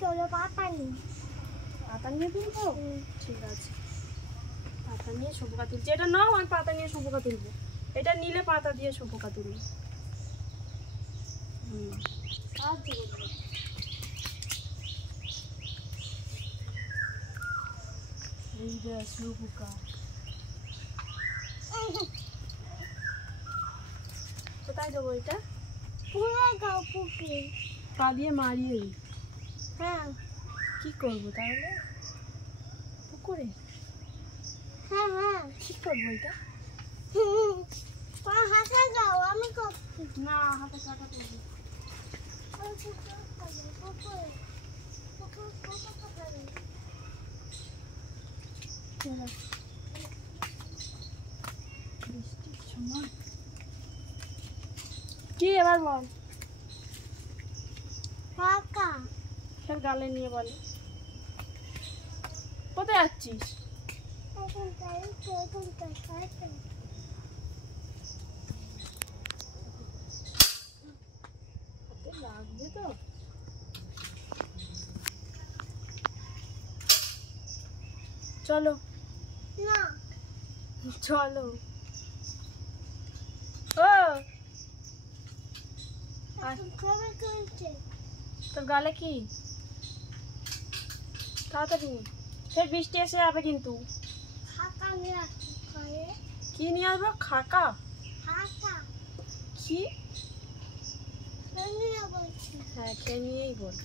চলো পাতা নিয়ে। পাতা নিয়ে তুলবো? ঠিক আছে, পাতা নিয়ে শুভকা তুলছি। এটা নাও, আমি পাতা নিয়ে শুভকা তুলবো। এটা নিলে পাতা দিয়ে শুভকা তুলবো। এই দেখ শুভকা। কোথায় দেবো এটা? পুরো গাও পুকুরে। পা দিয়ে মারিয়ে দিই। হ্যাঁ। কি করবো তাহলে? পুকুরে? হ্যাঁ হ্যাঁ। কি করবো এটা? পা হাতে যাও, আমি করছি। না, হাতে কাটা করবো। কি এবার বল? ফাঁকা। ফের গালে নিয়ে বল। কোথায় যাচ্ছিস? লাগবে তো। চলো না চলো। ও তোর গালে কি? তাড়াতাড়ি, ফের বৃষ্টি এসে যাবে কিন্তু। কি নিয়ে আসবো? খাকা? কি? হ্যাঁ, খেয়ে নিয়েই বল।